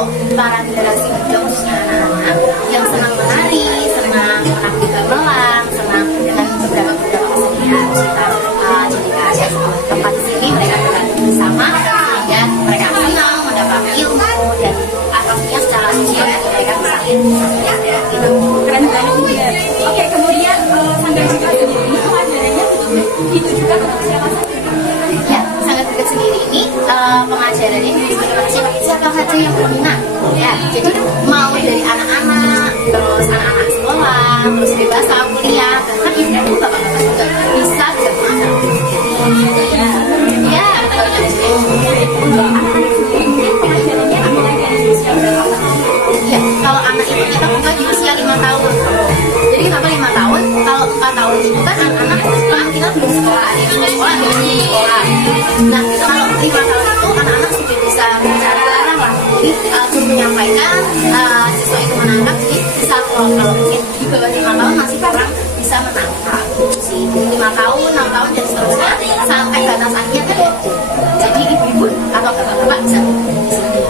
untuk para generasi muda khususnya anak-anak yang senang menari, senang menari gamelan, senang dengan beberapa kesenian, kita jadikan tempat di sini mereka berlatih bersama sehingga mereka senang mendapat ilmu dan pastinya secara sosial mereka bisa gitu. Keren banget juga. Oke, kemudian Sanggar Citra sendiri ini pengajarannya ditujukan untuk siapa saja? Ya, Sanggar Citra sendiri ini pengajarannya siapa saja yang berminat. Ya, jadi mau dari anak-anak, terus anak-anak sekolah, terus dewasa, kuliah, bahkan ibu bapak-bapak juga bisa bergabung sama ya. Ya, Untuk anak-anak sendiri mungkin pengajarannya dimulai dari usia berapa? ya, kalau anak itu kita buka di usia 5 tahun. Jadi kenapa 5 tahun? Kalau 4 tahun itu kan anak-anak kan kita belum sekolah, ada yang sudah sekolah, ada yang belum sekolah. Nah, kalau 5 tahun itu anak-anak sudah bisa bicara larang lah. Jadi guru menyampaikan, siswa itu menangkap, jadi bisa kalau mungkin di bawah 5 tahun masih kurang bisa menangkap. Sih, 5 tahun, 6 tahun dan seterusnya sampai batas akhir kan ya. Jadi ibu-ibu atau bapak-bapak bisa di sini.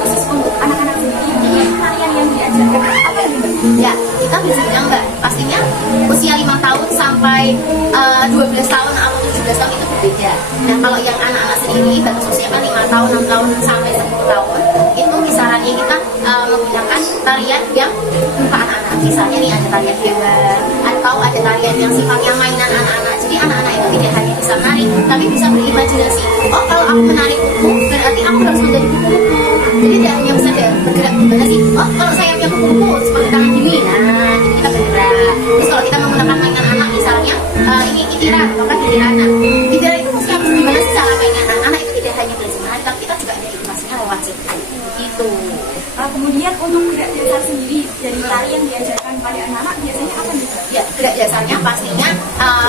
Khusus untuk anak-anak sendiri, tarian yang diajarkan apa yang Ya, kita bisa bilang Mbak, pastinya usia 5 tahun sampai 12 tahun atau 17 tahun itu berbeda. Nah, kalau yang anak-anak sendiri, batas usia kan 5 tahun, 6 tahun sampai 10 tahun, itu kisarannya kita menggunakan tarian yang berupa anak-anak. Misalnya nih ada tarian dewa, atau ada tarian yang sifatnya mainan anak-anak. Jadi anak-anak itu tidak hanya bisa menari, tapi bisa berimajinasi. Oh, kalau aku menari kuku, berarti aku harus menjadi kuku-kuku. Jadi tidak hanya bisa bergerak gimana sih? Oh, kalau saya punya kuku-kuku seperti tangan gini, nah jadi kita bergerak. Terus kalau kita menggunakan mainan anak, misalnya ini kitiran, maka kitiran. Nah, kitiran itu mesti harus gimana sih cara mainan anak itu tidak hanya belajar menari, tapi kita juga ada edukasinya lewat cerita. Gitu. Kemudian untuk gerak dasar sendiri dari tari yang diajarkan pada anak-anak biasanya apa nih? Ya, gerak dasarnya pastinya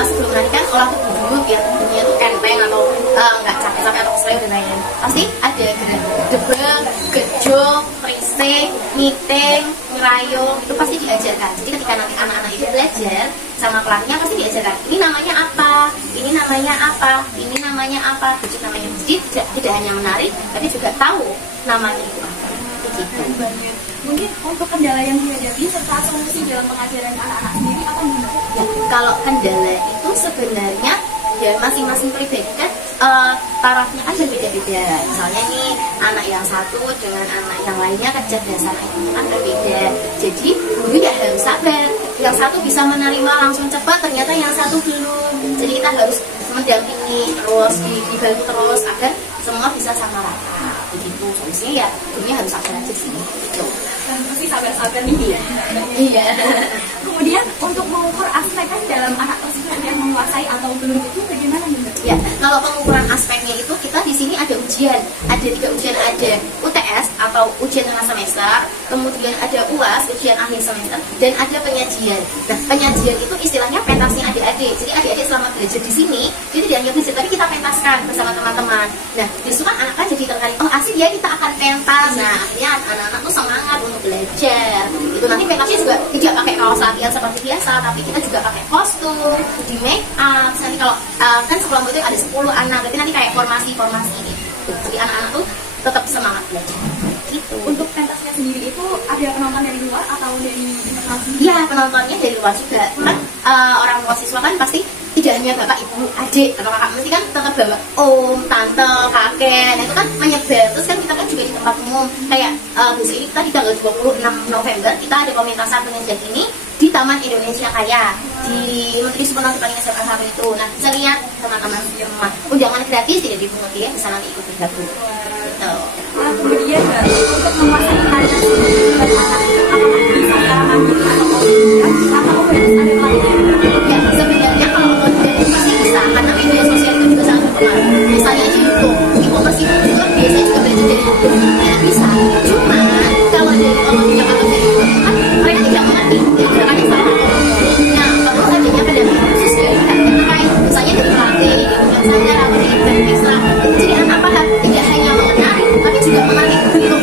sebelum menari kan olah tubuh dulu biar tubuhnya itu enteng atau nggak capek-capek atau keselio dan lain-lain. Pasti ada gerak debel, gejong, rise, ngiting, ngerayo, itu pasti diajarkan. Jadi ketika nanti anak-anak itu belajar sama pelatihnya pasti diajarkan. Ini namanya apa? Ini namanya apa? Ini namanya apa? Jadi namanya tidak hanya menari, tapi juga tahu namanya itu apa. Gitu. Mungkin untuk kendala yang dihadapi serta solusi dalam pengajaran anak-anak sendiri apa nih? Ya, kalau kendala itu sebenarnya ya masing-masing pribadi kan tarafnya kan berbeda-beda. Misalnya nih anak yang satu dengan anak yang lainnya kecerdasan IQ-nya kan berbeda. Jadi guru ya harus sabar. Yang satu bisa menerima langsung cepat, ternyata yang satu belum. Jadi kita harus mendampingi terus, dibantu terus agar semua bisa sama rata. Begitu solusinya ya gurunya harus sabar aja sih. Gitu. Mesti sabar-sabar nih ya. Iya. Kemudian untuk mengukur aspek kan dalam anak tersebut yang menguasai atau belum itu bagaimana nih? Ya, kalau pengukuran aspeknya itu kita di sini ada ujian, ada 3 ujian, ada UTS atau ujian tengah semester, kemudian ada UAS ujian akhir semester, dan ada penyajian. Nah, penyajian itu istilahnya pentasnya adik-adik. Jadi adik-adik selama belajar di sini itu tidak hanya belajar, tapi kita pentaskan bersama teman-teman. Nah, disitu kan anak kan jadi tertarik. Oh, asik ya kita akan pentas. Nah, akhirnya anak-anak tuh semangat untuk belajar. Itu nanti pentasnya juga tidak pakai kaos latihan seperti biasa, tapi kita juga pakai kostum, di make up. Nanti kalau kan sekelompok itu ada 10 anak, berarti nanti kayak formasi-formasi ini. Jadi anak-anak tuh tetap semangat belajar. Gitu. Untuk pentasnya sendiri itu ada penonton dari luar atau dari internal? Iya, penontonnya dari luar juga. Kan orang tua siswa kan pasti tidak hanya bapak, ibu, adik, atau kakak, mesti kan tetap bawa om, tante, kakek. Nah itu kan menyebar. Terus kan kita kan juga di tempat umum. Kayak besok ini kita di tanggal 26 November kita ada pementasan penyajian ini di Taman Indonesia Kaya di Menteri Supono Paling SMA 1 itu. Nah bisa lihat teman-teman di rumah. Undangan gratis tidak dipungut ya, bisa nanti ikut bergabung. Gitu. Nah, kemudian untuk menguasai tarian sendiri anak itu apakah bisa secara mandiri atau otodidak atau harus ada pelatihan? Ya sebenarnya kalau otodidak itu pasti bisa karena media sosial itu juga sangat berpengaruh. Misalnya aja YouTube masih juga biasanya juga belajar dari YouTube. Ya bisa. Cuma kalau dari otodidak atau dari YouTube kan mereka tidak mengerti gerakannya salah. Nah perlu adanya pendampingan khusus dari terkait misalnya dari pelatih, dari saya atau dari ekstra. Jadi anak paham tidak hanya mengenali tapi juga mengerti bentuk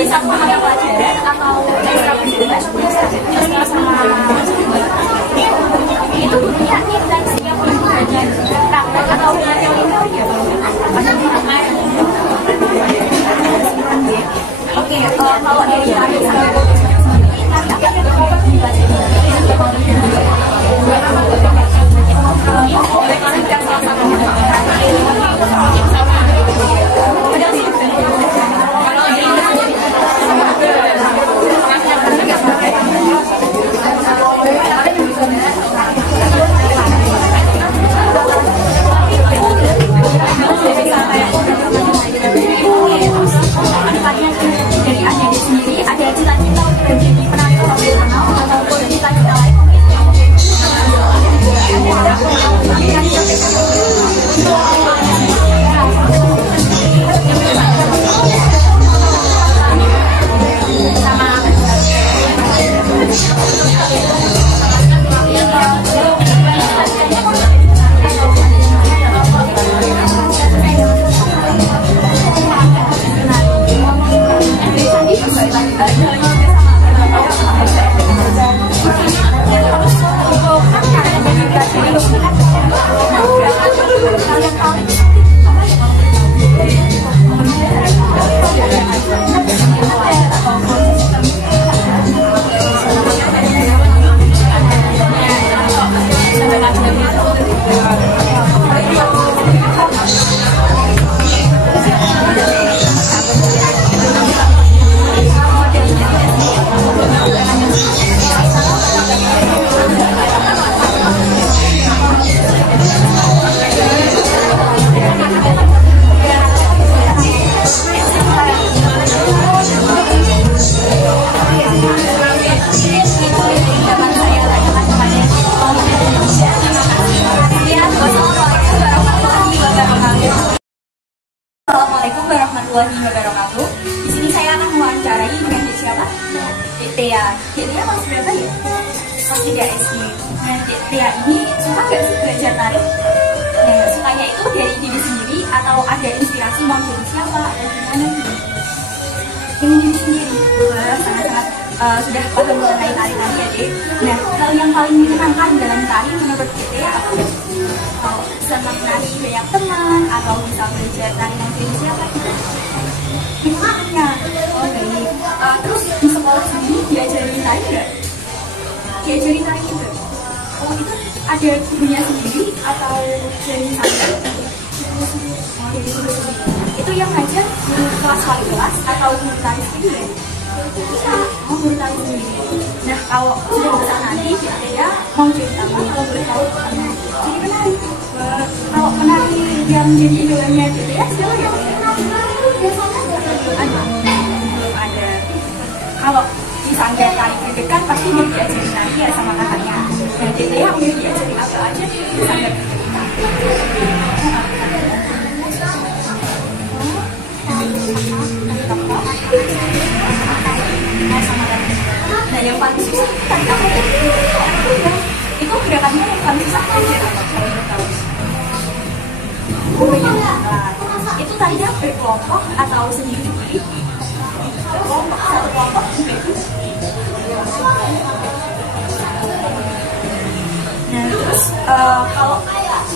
bisa mengambil pelajaran atau ekstra pelajaran ekstra sama itu punya intensi yang berbeda praktek atau teori ya. Oke, kalau dari tadi dari adik sendiri ada cita-cita untuk menjadi penari profesional ataupun cita-cita lain Assalamualaikum warahmatullahi wabarakatuh. Di sini saya akan mewawancarai dengan siapa? Tia. Tia kelas berapa ya? Kelas 3 SD. Nah, Tia ini suka nggak sih belajar tari? Nah, sukanya itu dari diri sendiri atau ada inspirasi mau jadi siapa atau gimana? Dari diri sendiri. Sangat-sangat sudah paham mengenai tari-tari ya, Dek. Nah, hal yang paling menyenangkan dalam tari menurut Tia apa? Senang nari banyak teman atau bisa belajar tari dengan siapa gitu. Gimana? Oh baik. Terus di sekolah sendiri diajarin tari nggak? Diajarin tari juga. Oh itu ada gurunya sendiri atau dari sana? Oh dari guru sendiri. Itu yang ngajar guru kelas wali kelas atau guru tari sendiri ya? Oh guru tari sendiri. Nah kalau sudah besar nanti ya mau cerita apa kalau boleh tahu? Jadi penari. Kalau penari yang jadi idolanya ya siapa ya? Belum ada. Kalau di sanggar tari terdekat pasti dia diajarin tari ya sama kakaknya. Dan dia yang udah diajarin apa aja di sanggar nah yang paling susah tari apa ya? Itu gerakannya yang paling susah aja itu tadinya berkelompok atau sendiri-sendiri? Kelompok, satu kelompok nah terus kalau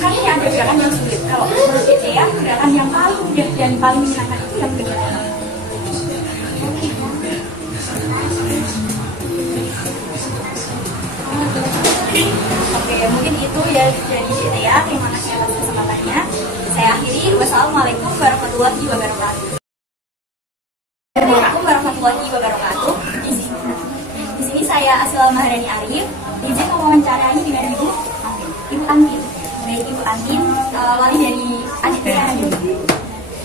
kan ini ada gerakan yang sulit. Kalau menurut ya gerakan yang paling mudah dan paling menyenangkan itu yang bagaimana? Oke, mungkin itu ya dari ya. Terima kasih atas kesempatannya. Saya akhiri. Wassalamualaikum warahmatullahi wabarakatuh. Assalamualaikum warahmatullahi wabarakatuh. Di sini saya Aswal Maharani Arif. Izin mewawancarai dengan Ibu Antin. Baik Ibu Antin, wali dari adik saya.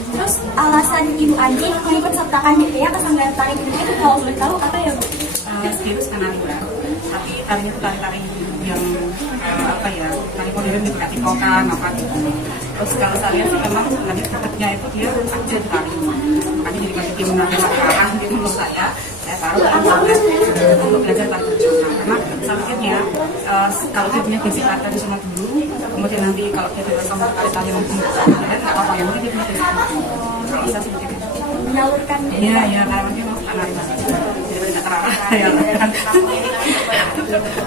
Terus alasan Ibu Antin mengikut sertakan DPA ke Sanggar Tari Budaya itu kalau boleh tahu apa ya Bu? Serius karena tapi tarinya itu tari-tari yang apa ya, tari modern gitu kayak tipokan apa gitu. Terus kalau saya sih memang nanti bentuknya itu dia aktif tari, makanya jadi kasih dia menari arah gitu menurut saya taruh dalam sanggar untuk belajar tari tradisional. Karena selanjutnya kalau dia punya basic tari tradisional dulu, kemudian nanti kalau dia tidak sama tari yang nggak apa-apa, yang penting dia punya basic. Kalau bisa seperti itu. Menyalurkan. Iya, karena dia analisasi jadi tidak terarah ya kan.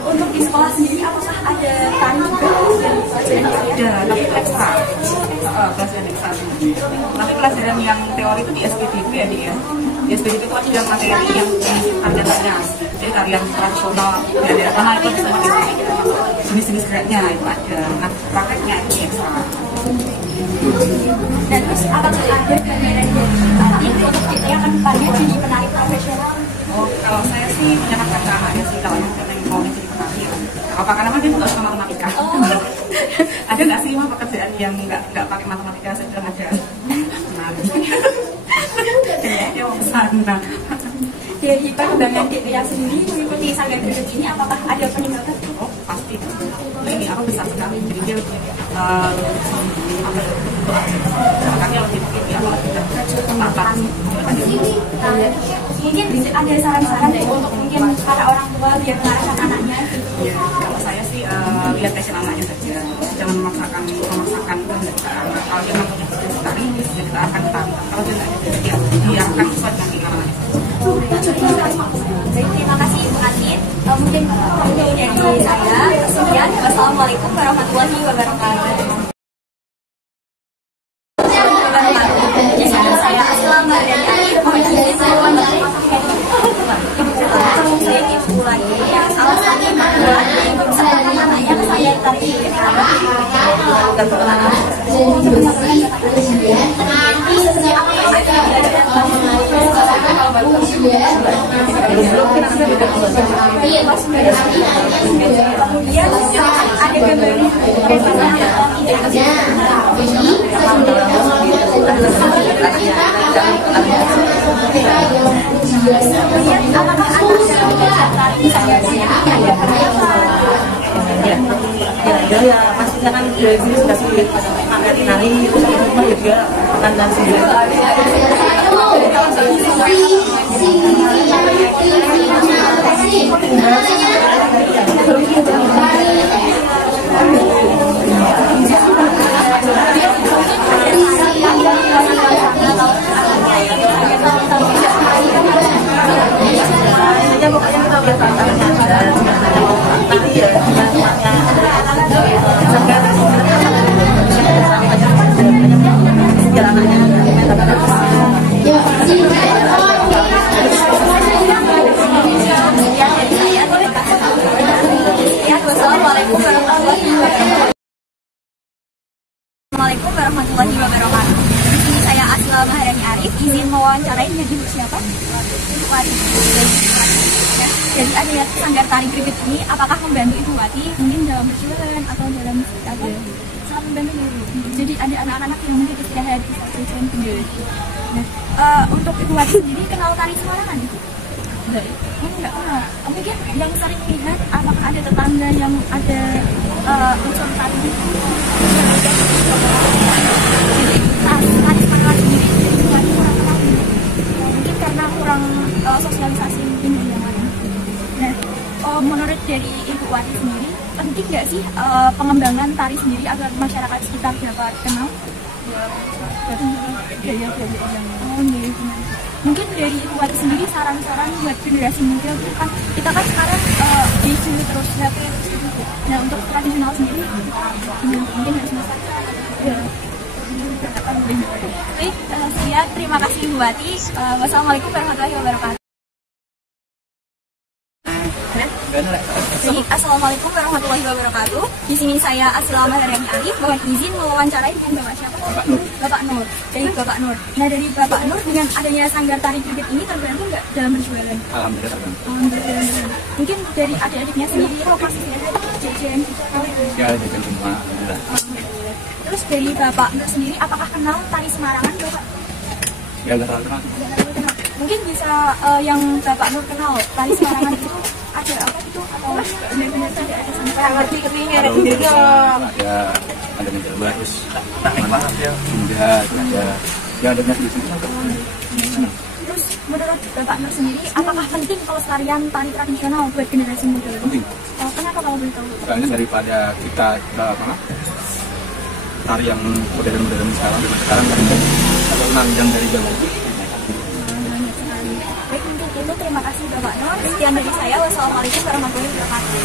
Untuk di sekolah sendiri apakah ada tari juga yang pelajaran Ada, tapi ekstra pelajaran ekstra. Tapi pelajaran yang teori itu di SPDB ya Dik ya. Di SPDB itu ada materi yang tarian-tarian. Jadi tarian tradisional dari daerah mana itu bisa materi jenis-jenis geraknya itu ada. Nah prakteknya itu ekstra. dan terus apakah ada gambaran dari untuk kita yang kedepannya jadi penari profesional? Oh, kalau saya sih menyerahkan ke anaknya sih kalau yang mau jadi penari. Apa karena dia juga suka matematika? Ada nggak sih mah pekerjaan yang nggak pakai matematika saja aja? Menari. Kayaknya mau kesana. Dari perkembangan DPA sendiri mengikuti sanggar berikut ini apakah ada peningkatan? Oh pasti. Ini aku besar sekali. Jadi dia lebih makanya lebih tertata. Mungkin ada saran-saran untuk mungkin para orang tua biar mengarahkan anaknya. Ya, kalau saya sih lihat passion anaknya saja, jangan memaksakan kehendak anak. Kalau dia mampu tari, ya kita akan tari. Kalau dia tidak, ya diarahkan sesuai dengan keinginannya. Terima kasih Ibu Atin. Mungkin dari saya sekian. Wassalamualaikum warahmatullahi wabarakatuh. Saya Aslama dari Akhir saya Ibu lagi alasannya bahwa sebenarnya anaknya saya tadi kemudian ada gambar kemudian apakah anak tari saya ada perayaan? Ya pastinya kan dari sini sudah sulit materi nari terus di rumah juga tandan sendiri. Assalamualaikum warahmatullahi wabarakatuh. Di sini saya Asla Maharani Arif, izin mewawancarai menjadi siapa? Ibu Wati. Ya, jadi ada sanggar tari krikit ini, apakah membantu Ibu Wati mungkin dalam berjualan atau dalam apa? Sangat membantu dulu. Jadi ada anak-anak yang mungkin istirahat di jajan pinggir. Nah, untuk Ibu Wati sendiri kenal tari Semarangan? Enggak kenal. Mungkin yang sering lihat apakah ada tetangga yang ada unsur tari itu? Jadi tari Semarangan sendiri Ibu Wati kurang kenal. Mungkin karena kurang sosialisasi mungkin yang lain. Nah, menurut dari Ibu Wati sendiri penting nggak sih pengembangan tari sendiri agar masyarakat sekitar dapat kenal? Ya. Mungkin dari Ibu Wati sendiri saran-saran buat generasi muda kan kita kan sekarang isu terus HP. Nah untuk tradisional sendiri mungkin harus masak. Ya. Baik, sekian terima kasih Ibu Wati. Wassalamualaikum warahmatullahi wabarakatuh. Jadi, Assalamualaikum warahmatullahi wabarakatuh. Di sini saya Asla Maharani Arif, mohon izin mewawancarai dengan Bapak siapa? Bapak Nur. Dari Bapak Nur. Nah dari Bapak Nur dengan adanya sanggar tari krikit ini terbantu nggak dalam berjualan? Alhamdulillah. Mungkin dari adik-adiknya sendiri lokasinya jajan. Ya jajan semua. Alhamdulillah. Terus dari Bapak Nur sendiri apakah kenal tari Semarangan Bapak? Ya udah kenal. Mungkin bisa yang Bapak Nur kenal tari Semarangan itu ada apa itu atau benar-benar tidak ada sampai ngerti Ada mencoba terus ada ya ada di sini. Terus menurut Bapak Nur sendiri apakah penting pelestarian tari tradisional buat generasi muda? Penting. Kenapa kalau boleh tahu? Soalnya daripada kita tari yang modern sekarang kan ada penanjang dari jauh. Baik, itu terima kasih Bapak Nur. Sekian dari saya. Wassalamualaikum warahmatullahi wabarakatuh.